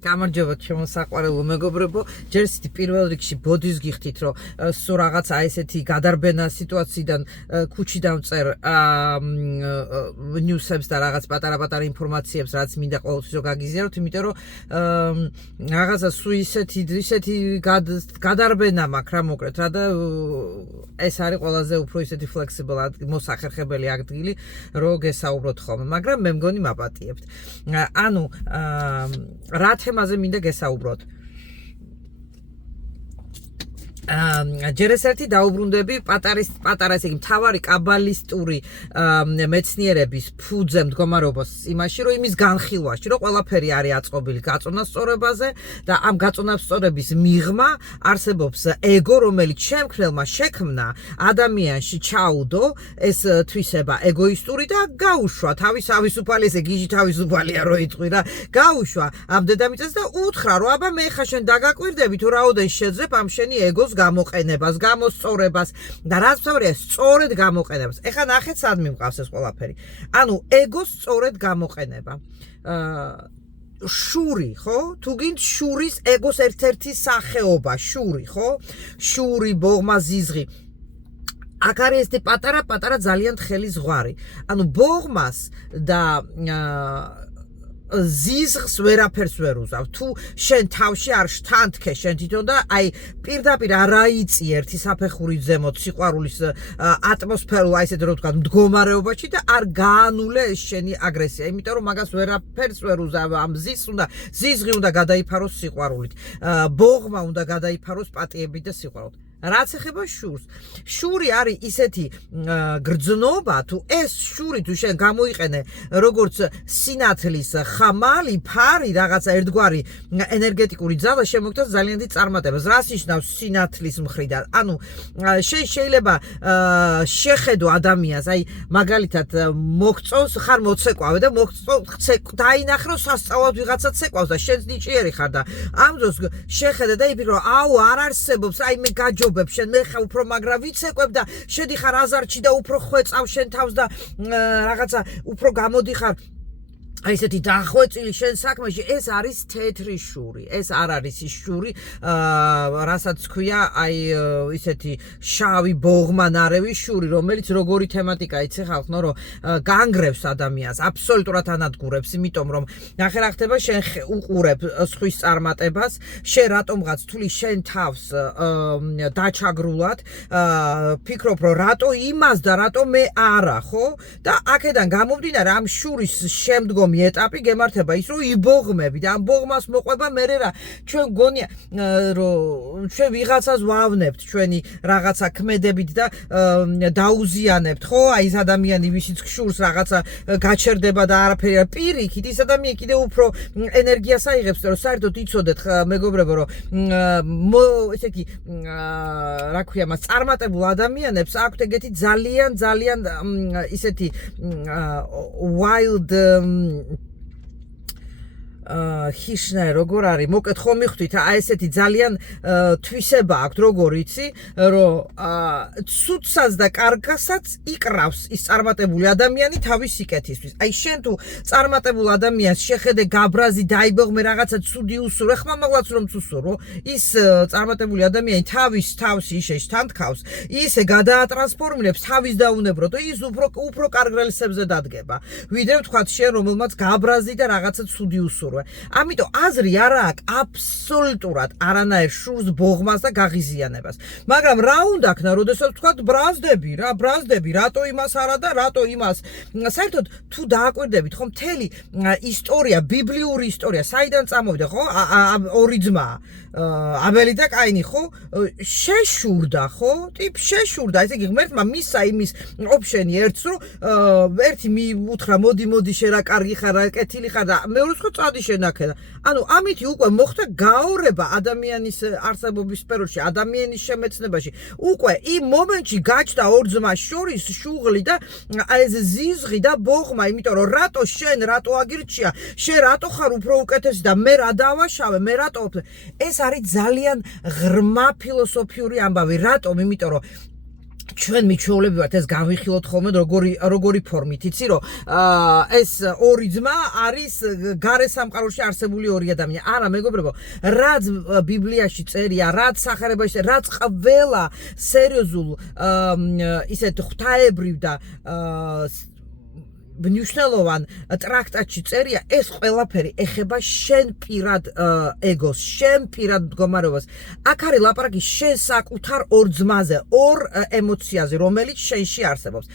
გამარჯობა ჩემო საყვარელო მეგობრებო, ჯერ ისეთი პირველ რიგში ბოდის გიხდით, რომ სულ რაღაცა ესეთი გადარბენა სიტუაციიდან ქუჩიდან წერ ნიუსებს და რაღაც პატარა-პატარა ინფორმაციებს, რაც მინდა ყოველთვის რომ გაგიზიაროთ, იმიტომ რომ რაღაცა სულ ისეთი გადარბენა მაქვს რა მოკლედ რა და ეს არის ყველაზე უფრო ისეთი flexible მოსახერხებელი ადგილი, რომ გესაუბროთ ხოლმე, მაგრამ მე მგონი მაპატიებთ. ანუ რა თემაზე მინდა გესაუბროთ. ჯერ ეს ერთი დაუბრუნდები პატარა ესე იგი მთავარი კაბალისტური მეცნიერების ფუძე მდგომარეობას იმაში, რომ იმის განხილვაში, რომ ყველაფერი არის აწყობილი გაწონასწორებაზე და ამ გაწონასწორების მიღმა არსებობს ეგო, რომელიც შემქმნელმა შექმნა ადამიანში ჩაუდო ეს თვისება ეგოისტური და გაუშვა თავის თავისუფალი, ესე გიჟი თავისუფალია რო იტყვი რა, გაუშვა ამ დედამიწას და უთხრა, რომ აბა მე ხა შენ დაგაკვირდები თუ რაოდენ შეძებ ამ შენი ეგოს გამოყენებას, გამოსწორებას და რაც ვთქვია, სწორედ გამოყენებას. ეხლა ნახეთ სად მიმყავს ეს ყველაფერი. ანუ ეგოს სწორედ გამოყენება. შური, ხო? თუ გინდ შურის ეგოს ერთ-ერთი სახეობა, შური, ხო? შური, ბოღმა, ზიზღი. აქ არის ეს პატარა ძალიან თხელი ზღვარი. ანუ ბოღმას და ზიზღს ვერაფერს ვერ უზავ. თუ შენ თავში არ შთანთქე შენ თვითონ და აი პირდაპირ არ აიწი ერთი საფეხურით ზემოთ სიყვარულის ატმოსფერულ აი ესეთ რო ვთქვა მდგომარეობაში და არ გაანულე ეს შენი აგრესია. იმიტომ რომ მაგას ვერაფერს ვერ უზავ. ამ ზიზღი უნდა გადაიფაროს სიყვარულით. ბოღმა უნდა გადაიფაროს პატიებით და სიყვარულით. რაც ეხება შურს. შური არის ისეთი გრძნობა, თუ ეს შური თუ შენ გამოიყენე როგორც სინათლის ხამალი, ფარი, რაღაცა ერთგვარი ენერგეტიკური ძალა შემოგწევს ძალიან დიდ წარმატებას. რას ნიშნავს სინათლის მხრიდან? ანუ შენ შეიძლება შეხედო ადამიანს, აი მაგალითად მოგწონს ხარ მოცეკვავე და დაინახრო სასწაულად ვიღაცა ცეკვავს და შენც ნიჭიერი ხარ და ამ დროს შეხედე და იფიქრო, აუ არ არსებობს, აი მე შენ მე ხა უფრო მაგრა ვიცეკვებ და შედიხარ აზარჩი და უფრო ხვეწავ შენ თავს და რაღაცა უფრო გამოდიხარ აი ესეთი დახვეწილი შენ საქმეში. ეს არის თეთრი შური. ეს არ არის ის შური, რასაც ქვია აი ისეთი შავი ბოღმანარევის შური, რომელიც როგორი თემატიკა იცი ხალხო, რომ განგრევს ადამიანს, აბსოლუტურად ანადგურებს, იმიტომ რომ ნახე რა ხდება, შენ უყურებ სხვის წარმატებას, შენ რატომღაც თვლი შენ თავს დაჩაგრულად, ფიქრობ რომ რატო იმას და რატო მე არა, ხო? და აქედან გამომდინარე ამ შურის შემდგომ ეტაპი გემართება ის, რომ იბოღმები და ამ ბოღმას მოყვება მერე რა. ჩვენ გონია, რომ ჩვენ ვიღაცას ვავნებთ ჩვენი რაღაცა ქმედებით და დაუზიანებთ, ხო? აი ეს ადამიანი ვისიც შურს რაღაცა გაჩერდება და არაფერი არ პირიქით, ის ადამიანი კიდე უფრო ენერგიას აიღებს, რომ საერთოდ იცოდეთ მეგობრებო, რომ ესე იგი რა ქვია მას წარმატებულ ადამიანებს აქვთ ეგეთი ძალიან ისეთი wild ხიშნა როგორ არის მოკეთ ხომ მიხვდით აი ესეთი ძალიან თვისება აქვს როგორ იცი რომ ცუდსაც და კარგასაც იკრავს ის წარმატებული ადამიანი თავის სიკეთისთვის. აი შენ თუ წარმატებულ ადამიანს შეხედე გაბრაზი დაიბოღმე რაღაცა ცუდი უსურვე, ხმამაღლაც რომ უსურვო, ის წარმატებული ადამიანი თავის თავში ისე შთანთქავს, ისე გადაატრანსფორმირებს თავის დაუნებრო და ის უფრო კარგ რელსებზე დადგება. ვიდრე ვთქვათ შენ რომელმაც გაბრაზი და რაღაცა ცუდი უსურვე. ამიტომ აზრი არ აქვს აბსოლუტურად არანაირ შურს, ბოღმას და გაღიზიანებას. მაგრამ რა უნდა ქნა, როდესაც ვთქვათ ბრაზდები, რატო იმას არა და რატო იმას. საერთოდ თუ დააკვირდებით, ხო მთელი ისტორია, ბიბლიური ისტორია, საიდან წამოვიდა, ხო? ორი ძმა, აბელი და კაინი, ხო? შეშურდა, ხო? შეშურდა, ესე იგი ღმერთმა მისცა იმის ოპშენი ერთს, რომ ერთი უთხრა, მოდი შენ რა კარგი ხარ, რა კეთილი ხარ და მეორეს ხო წადი შენაქედა. ანუ ამით უკვე მოხდა გაორება ადამიანის არსებობის სფეროში, ადამიანის შემეცნებაში. უკვე იმ მომენტში გაჩნდა ორ ძმას შორის შუღლი და ეს ზიზღი და ბოღმა, იმიტომ რომ რატო აგირჩია, შენ რატო ხარ უფრო უკეთესი და მე რა დავაშავე, მე რატო ეს არის ძალიან ღრმა ფილოსოფიური ამბავი. რატომ? იმიტომ რომ ჩვენ მიჩვეულები ვართ ეს განვიხილოთ ხოლმე როგორი ფორმით იცი რომ ეს ორი ძმა არის გარე სამყაროში არსებული ორი ადამიანი არა მეგობრებო რაც ბიბლიაში წერია რაც სახარებაში რაც ყველა სერიოზულ ისეთ ღვთაებრივ და მნიშვნელოვან ტრაქტატში წერია ეს ყველაფერი ეხება შენ პირად ეგოს, შენ პირად მდგომარეობას. აქ არის ლაპარაკი შენ საკუთარ ორ ძმაზე, ორ ემოციაზე, რომელიც შენში არსებობს.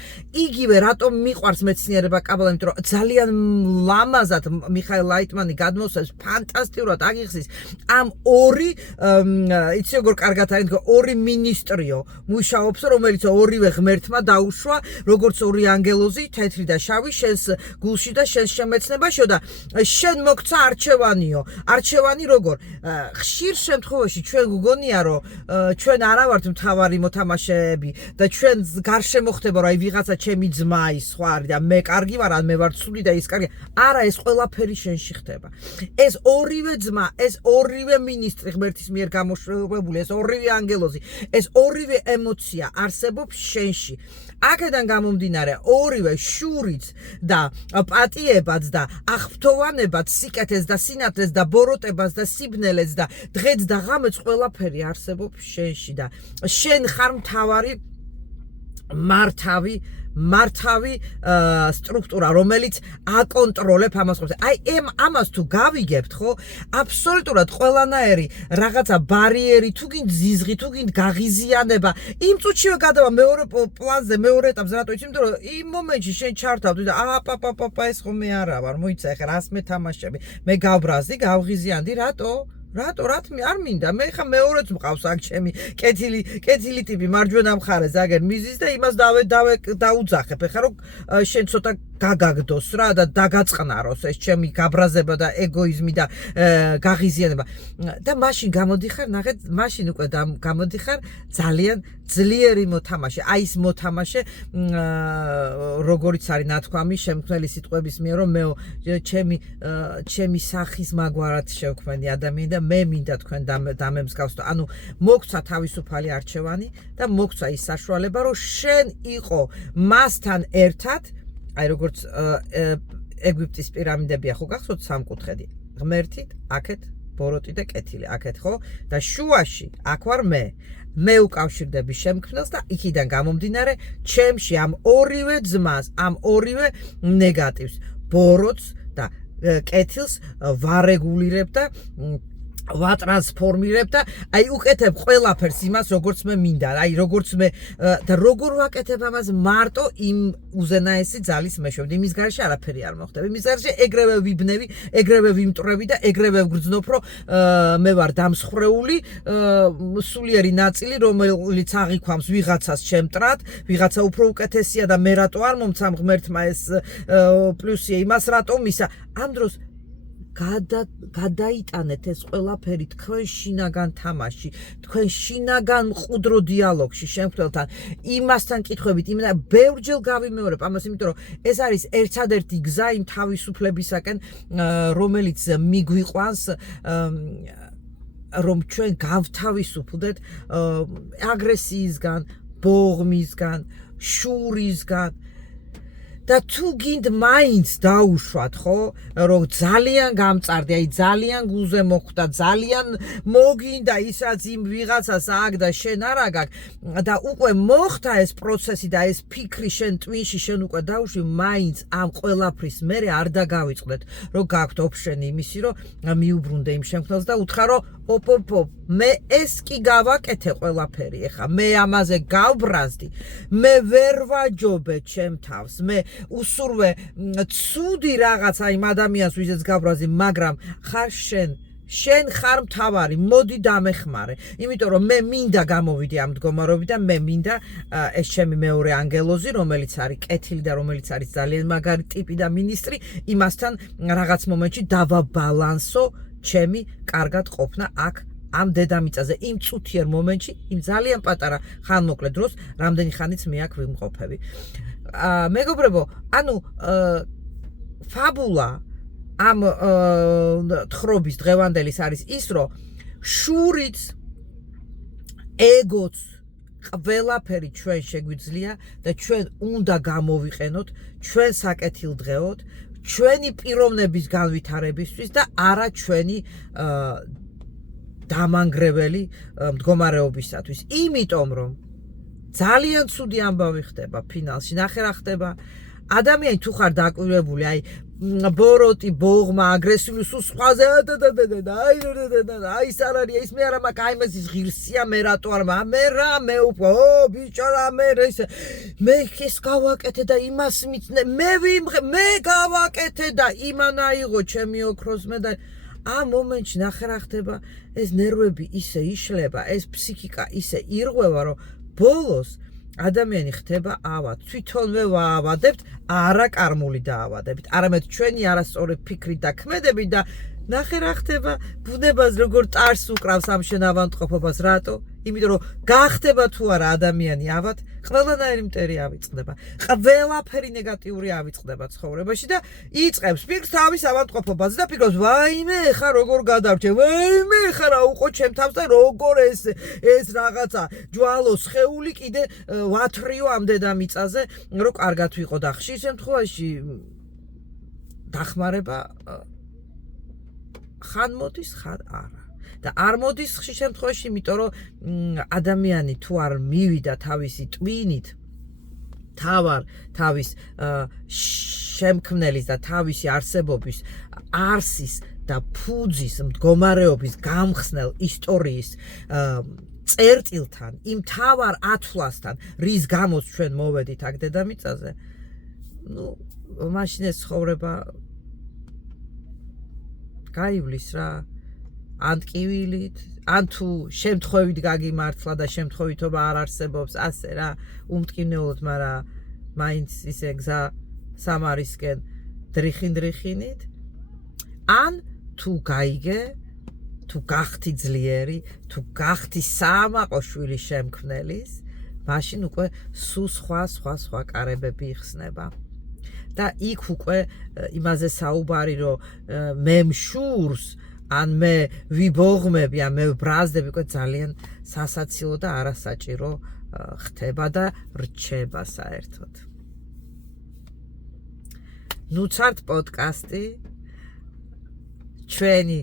იგივე რატომ მიყვარს მეცნიერება კაბალა, იმიტომ რომ ძალიან ლამაზად მიხაილ ლაიტმანი გადმოსცემს ფანტასტიკურად აგიხსნის ამ ორი იცი როგორ კარგად არის თქო ორი მინისტრიო მუშაობს, რომელიც ორივე ღმერთმა დაუშვა, როგორც ორი ანგელოზი, თეთრი და შავი შენს გულში და შენს შემეცნებაშიო და შენ მოგცა არჩევანიო. არჩევანი როგორ? ხშირ შემთხვევაში ჩვენ გგონია რომ ჩვენ არა ვართ მთავარი მოთამაშეები და ჩვენ გარშემო ხდება რომ აი ვიღაცა ჩემი ძმა ის სხვა არის და მე კარგი ვარ ან მე ვარ ცუდი და ის კარგი. არა ეს ყველაფერი შენში ხდება. ეს ორივე ძმა, ეს ორივე მინისტრი ღმერთის მიერ გამოშვებული, ეს ორივე ანგელოზი, ეს ორივე ემოცია არსებობს შენში. აქედან გამომდინარე ორივე შურიც და პატიებაც და აღფრთოვანებაც სიკეთეს და სინათლეს და ბოროტებას და სიბნელეს და დღეც და ღამეც ყველაფერი არსებობს შენში და შენ ხარ მთავარი მართავი სტრუქტურა რომელიც აკონტროლებ ამას ყოფს. აი ამას თუ გავიგებთ ხო აბსოლუტურად ყველანაირი რაღაცა ბარიერი თუ გინდ ზიზღი თუ გინდ გაღიზიანება იმ წუთშივე გადავა მეორე პლანზე მეორე ეტაპზე რატო იცი იმიტომ რომ იმ მომენტში შენ ჩართავდი და აპაპაპაპა ეს ხომ მე არა ვარ მოიცა ეხლა რას მეთამაშები მე გავბრაზდი გავღიზიანდი რატო არ მინდა მე ხა მეორეც მყავს აქ ჩემი კეთილი ტიპი მარჯვენა მხარეს აგერ მიზის და იმას დაუძახებ ეხლა რომ შენ ცოტა გაგაგდოს რა და დაგაწყნაროს ეს ჩემი გაბრაზება და ეგოიზმი და გაღიზიანება და მაშინ გამოდიხარ ნახეთ მაშინ უკვე გამოდიხარ ძალიან ძლიერი მოთამაშე აი ეს მოთამაშე როგორიც არის ნათქვამი შემქმნელი სიტყვების მიერ რომ მეო ჩემი სახის მაგვარად შევქმენი ადამიანი და მე მინდა თქვენ დამემსგავსო ანუ მოგცა თავისუფალი არჩევანი და მოგცა ის საშუალება რომ შენ იყო მასთან ერთად აი როგორც ეგვიპტის პირამიდები ხო გახსოვთ სამკუთხედი ღმერთით აქეთ ბოროტი და კეთილი აქეთ ხო და შუაში აქ ვარ მე უკავშირდები შემქმნელს და იქიდან გამომდინარე ჩემში ამ ორივე ძმას ამ ორივე ნეგატივს ბოროტს და კეთილს ვარეგულირებ და ვატრანსფორმირებ და აი უკეთებ ყველაფერს იმას როგორც მე მინდა აი როგორც მე და როგორ ვაკეთებ ამას მარტო იმ უზენაესი ძალის მეშვეობით იმის გარშე არაფერი არ მოხდება იმის გარშე ეგრევე ვიბნევი ეგრევე ვიმტრევი და ეგრევე ვგრძნობ რომ მე ვარ დამსხრეული სულიერი ნაწილი რომელიც აღიქვამს ვიღაცას ჩემტრად ვიღაცა უფრო უკეთესია და მე რატო არ მომცამ ღმერთმა ეს პლუსია იმას რატო მისა ამ დროს გადაიტანეთ ეს ყველაფერი თქვენ შინაგან თამაში, თქვენ შინაგან მყუდრო დიალოგში შემქმნელთან, იმასთან კითხვებით, იმენა ბევრჯერ გავიმეორებ ამას, იმიტომ რომ ეს არის ერთადერთი გზა იმ თავისუფლებისაკენ, რომელიც მიგვიყვანს რომ ჩვენ გავთავისუფლდეთ აგრესიისგან, ბოღმისგან, შურისგან და თუ გინდ მაინც დაუშვათ ხო რომ ძალიან გამწარდი აი ძალიან გულზე მოხვდა ძალიან მოგინდა ისაც იმ ვიღაცას აქ და შენ არ აგაკ და უკვე მოხდა ეს პროცესი და ეს ფიქრი შენ ტვინში შენ უკვე დაუშვი მაინც ამ ყველაფრის მერე არ დაგავიწყდეთ რომ გაქვთ ოფშენი იმისი რომ მიუბრუნდე იმ შემქმნელს და უთხრა რომ ოპ მე ეს კი გავაკეთე ყველაფერი ეხა მე ამაზე გავბრაზდი მე ვერ ვაჯობე ჩემ თავს მე უსურვე ცუდი რაღაცა იმ ადამიანს ვისაც გავბრაზდი მაგრამ ხარ შენ ხარ მთავარი მოდი დამეხმარე იმიტომ რომ მე მინდა გამოვიდე ამ მდგომარეობიდან მე მინდა ეს ჩემი მეორე ანგელოზი რომელიც არის კეთილი და რომელიც არის ძალიან მაგარი ტიპი და მინისტრი იმასთან რაღაც მომენტში დავაბალანსო ჩემი კარგად ყოფნა აქ ამ დედამიწაზე იმ წუთიერ მომენტში იმ ძალიან პატარა ხანმოკლე დროს რამდენი ხანიც მე აქ ვიმყოფები მეგობრებო ანუ ფაბულა ამ თხრობის დღევანდელის არის ის რომ შურიც ეგოც ყველაფერი ჩვენ შეგვიძლია და ჩვენ უნდა გამოვიყენოთ ჩვენ საკეთილდღეოდ ჩვენი პიროვნების განვითარებისთვის და არა ჩვენი დამანგრეველი მდგომარეობისათვის. იმიტომ რომ ძალიან ცუდი ამბავი ხდება ფინალში. ნახე რა ხდება. ადამიანი თუ ხარ დაკვირვებული, აი ბოროტი, ბოღმა, აგრესიული სულ სხვაზე აი ის არ არის, ის მე არა მაქვს, აი ეს ღირსია მე რატო არ მე რა მე უფრო ბიჭარა მე მე ეს გავაკეთე და იმას მიცნე მე გავაკეთე და იმან აიღო ჩემი ოქროსმე და ამ მომენტში ნახე რა ხდება, ეს ნერვები ისე იშლება, ეს ფსიქიკა ისე ირღვევა, რომ ბოლოს ადამიანი ხდება ავად, თვითონვე ვაავადებთ, არა კარმული დაავადებით, არამედ ჩვენი არასწორი ფიქრი და ქმედები და ნახე რა ხდება, ბუნებას როგორ ტარს უკრავს ამ შენ ავადმყოფობას, რატო? იმიტომ რომ გახდება თუ არა ადამიანი ავად, ყველანაირი მტერი ავიწყდება. ყველაფერი ნეგატიური ავიწყდება ცხოვრებაში და იწყებს ფიქრს თავის ავადმყოფობაზე და ფიქრობს, ვაიმე, ხა როგორ გადავრჩე, ვაიმე, ხა რა უყო ჩემ თავს და როგორ ეს რაღაცა ჯვალოს ხეული კიდე ვათრიო ამ დედამიწაზე, რომ კარგად ვიყო და ხშირ შემთხვევაში დახმარება ხან მოდის, ხან არა. და არ მოდის ხშირ შემთხვევაში, იმიტომ რომ ადამიანი თუ არ მივიდა თავისი ტვინით, თავის შემქმნელის და თავისი არსებობის არსის და ფუძის მდგომარეობის გამხსნელ ისტორიის წერტილთან, იმ თავარ ათვლასთან, რის გამოც ჩვენ მოვედით აქ დედამიწაზე, ნუ მაშინ ეს ცხოვრება გაივლის რა. ან ტკივილით, ან თუ შემთხვევით გაგიმართლა და შემთხვევითობა არ არსებობს, ასე რა, უმტკივნეულოდ, მაგრამ მაინც ისე გზა სამარისკენ დრიხინდრიხინით, ან თუ გაიგე, თუ გახთი ძლიერი, თუ გახთი საამაყო შვილი შემქმნელის, მაშინ უკვე სულ სხვა კარებები იხსნება. და იქ უკვე იმაზე საუბარი, რომ მე მშურს ან მე ვიბოღმები, ან მე ვბრაზდები, უკვე ძალიან სასაცილო და არასაჭირო ხდება და რჩება საერთოდ. ნუცართ პოდკასტი ჩვენი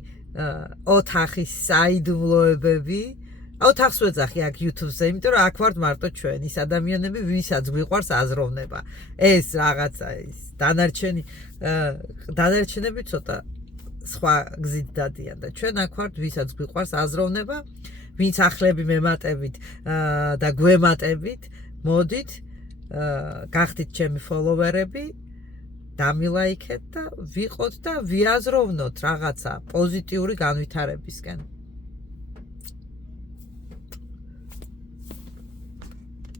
ოთახის საიდუმლოებები. ოთახს ვეძახი აქ YouTube-ზე, იმიტომ რომ აქ ვართ მარტო ჩვენ, ის ადამიანები, ვისაც გვიყვარს აზროვნება. ეს რაღაცა ის დანარჩენები ცოტა სხვა გზით დადიან და ჩვენ აქ ვართ, ვისაც გვიყვარს აზროვნება, ვინც ახლები მემატებით და გვემატებით, მოდით, გახდით ჩემი ფოლოვერები, დამილაიქეთ და ვიყოთ და ვიაზროვნოთ რაღაცა პოზიტიური განვითარებისკენ.